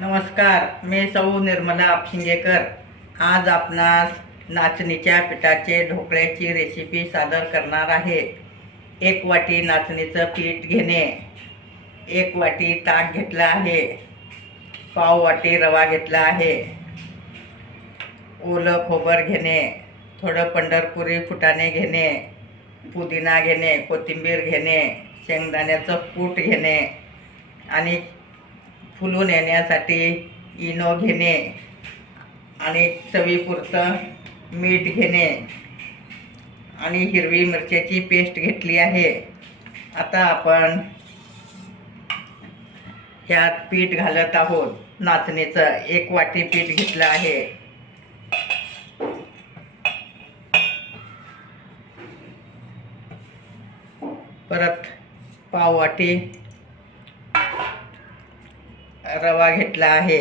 नमस्कार, मी सौ निर्मला आपशिंगेकर। आज आपणास नाचणीच्या पिठाचे ढोकळ्याची रेसिपी सादर करणार आहे। 1 वाटी नाचणीचं पीठ घेणे, 1 वाटी ताक घेतलं आहे, पाव वाटी रवा घेतला आहे, ओलं खोबर घेणे, थोडं पंढरपुरी फुटाणे घेणे, पुदिना घेणे, कोथिंबीर घेणे, शेंगदाण्याचं कूट घेणे आणि फुलून येण्यासाठी इनो घेणे आणि चवीपुरतं मीठ घेणे आणि हिरवी मिरच्याची पेस्ट घेतली आहे। आता आपण ह्यात पीठ घालत आहोत। नाचणीचं 1 वाटी पीठ घेतलं आहे। परत पाव वाटी रवा घेतला आहे।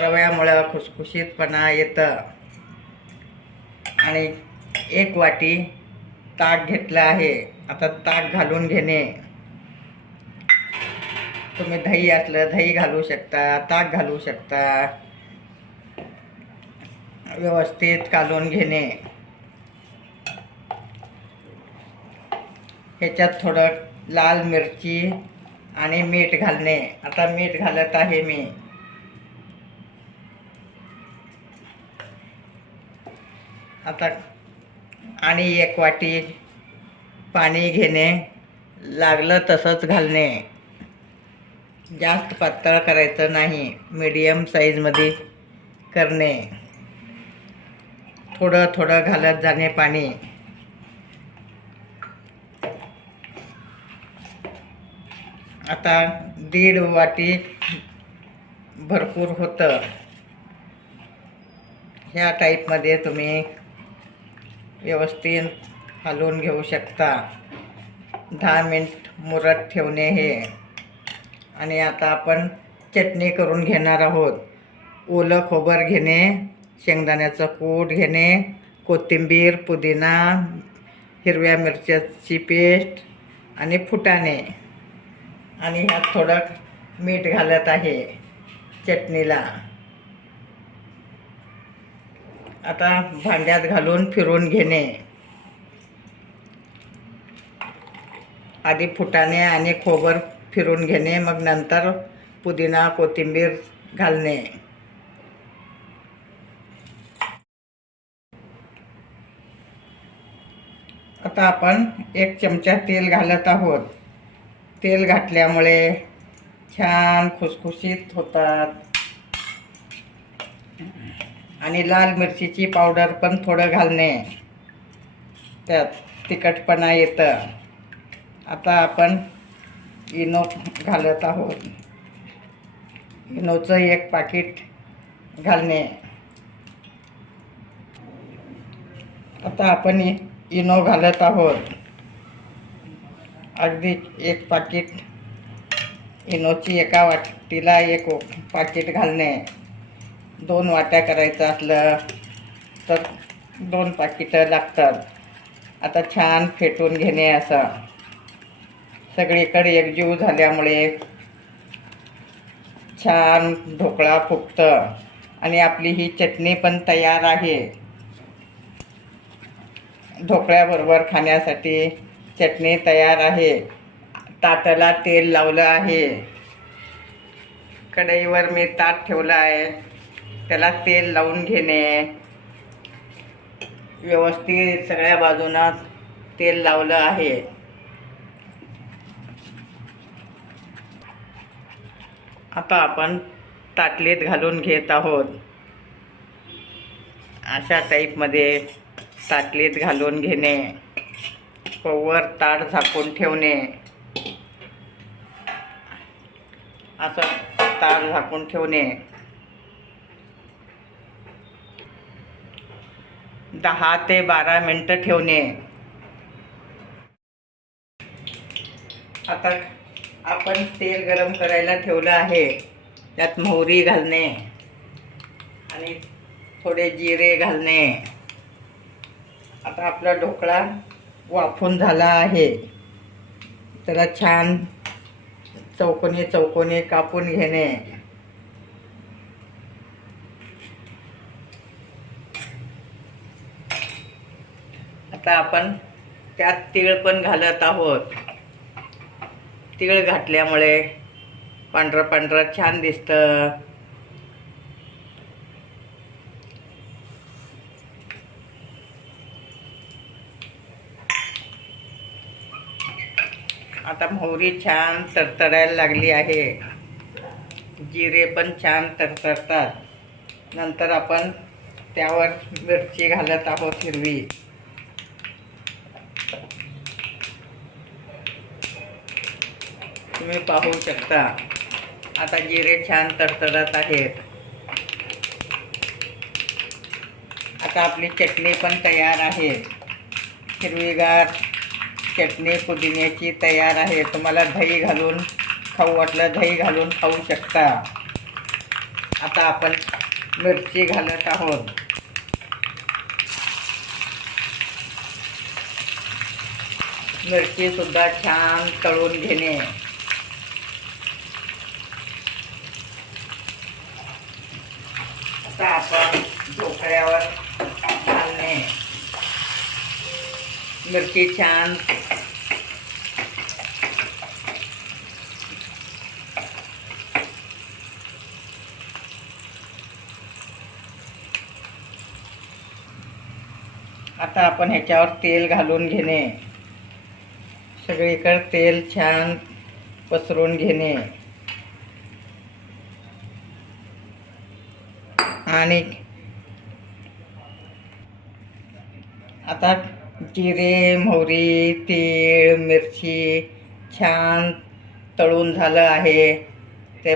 रव्यामुळं खुसखुशीतपणा येतं। आणि 1 वाटी ताक घेतलं आहे। आता ताक घालून घेणे। तुम्ही दही असलं दही घालू शकता, ताक घालू शकता। व्यवस्थित कालवून घेणे। ह्याच्यात थोडं लाल मिरची आणि मीठ घालणे। आता मीठ घालत आहे मी। आता आणि 1 वाटी पाणी घेणे, लागलं तसंच घालणे। जास्त पातळ करायचं नाही, मीडियम साईजमध्ये करणे। थोडं थोडं घालत जाणे पाणी। आता 1.5 वाटी भरपूर होतं। ह्या टाईपमध्ये तुम्ही व्यवस्थित हलवून घेऊ शकता। 10 मिनिट मुरत ठेवणे हे। आणि आता आपण चटणी करून घेणार आहोत। ओलं खोबर घेणे, शेंगदाण्याचं कूट घेणे, कोथिंबीर, पुदिना, हिरव्या मिरच्याची पेस्ट आणि फुटाणे आणि ह्यात थोडं मीठ घालत आहे चटणीला। आता भांड्यात घालून फिरून घेणे। आधी फुटाणे आणि खोबर फिरून घेणे, मग नंतर पुदिना कोथिंबीर घालणे। आता आपण 1 चमचा तेल घालत आहोत। तेल घातल्यामुळे छान खुसखुशीत होतात। आणि लाल मिरचीची पावडर पण थोडं घालणे, त्यात तिखटपणा येतं। आता आपण इनो घालत आहोत। इनोचं 1 पाकिट घालणे। आता आपण इनो घालत आहोत। अगदी 1 पाकिट इनोची एका वाटीला 1 पाकिट घालणे। 2 वाट्या करायचं असलं तर 2 पाकिटं लागतात। आता छान फेटून घेणे असं। सगळीकडे एकजीव झाल्यामुळे छान ढोकळा फुगतं आणि आपली ही चटणी पण तयार आहे। ढोकळ्याबरोबर खाण्यासाठी चटणी तयार आहे। ताटाला तेल लावलं आहे। कढईवर मी ताट ठेवलं आहे, त्याला तेल लावून घेणे। व्यवस्थित सगळ्या बाजूंना तेल लावलं आहे। आता आपण ताटलीत घालून घेत आहोत। अशा टाईपमध्ये ताटलीत घालून घेणे। वर ताट झाकून ठेवणे। असं ताट झाकून ठेवणे। 10 ते 12 मिनिटं ठेवणे। आता आपण तेल गरम करायला ठेवलं आहे, त्यात मोहरी घालणे आणि थोडे जिरे घालणे। आता आपला ढोकळा वाफून झाला आहे, त्याला छान चौकोनी चौकोनी कापून घेणे। आता आपण त्यात तीळ पण घालत आहोत. तीळ घातल्यामुळे पांढरं पांढरं छान दिसतं. आता मोहरी छान तडतडायला लागली आहे. जिरे पण छान तडतडतात. नंतर आपण त्यावर मिरची घालत आहोत हिरवी. तुम्ही पाहू शकता आता जिरे छान तडतडत आहेत. आता आपली चटणी पण तयार आहे. हिरवीगार चटणी पुदिन्याची तयार आहे. तुम्हाला दही घालून खाऊ वाटलं दही घालून खाऊ शकता. आता आपण मिरची घालत आहोत. मिरची सुद्धा छान तळून घेणे. आता आपण ढोकळ्यावर घालणे. मिरची छान आता आपण ह्याच्यावर तेल घालून घेणे. सगळीकडे तेल छान पसरून घेणे आणि आता जिरे, मोहरी, तीळ, मिरची छान तळून झालं आहे. ते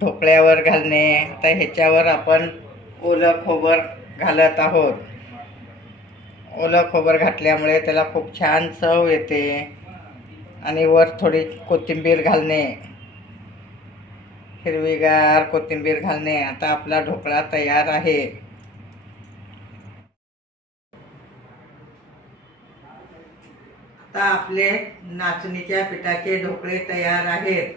ढोकळ्यावर घालणे. आता ह्याच्यावर आपण ओलं खोबर घालत आहोत. ओलं खोबर घातल्यामुळे त्याला खूप छान चव येते. आणि वर थोडी कोथिंबीर घालणे. हिरवीगार कोथिंबीर घालणे. आता आपला ढोकळा तयार आहे. आता आपले नाचणीच्या पिठाचे ढोकळे तयार आहेत.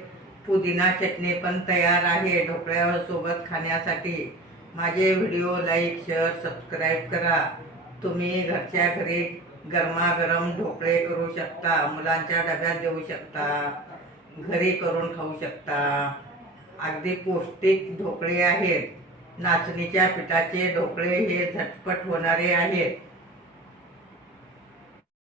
पुदिना चटणी पण तयार आहे ढोकळ्यावर सोबत खाण्यासाठी. माझे व्हिडिओ लाईक, शेअर, सबस्क्राईब करा. तुम्ही घरच्या घरी गरमागरम ढोकळे करू शकता. मुलांच्या डब्यात देऊ शकता. घरी करून खाऊ शकता. अगदी पौष्टिक ढोकळे आहेत. नाचणीच्या पिठाचे ढोकळे हे झटपट होणारे आहेत.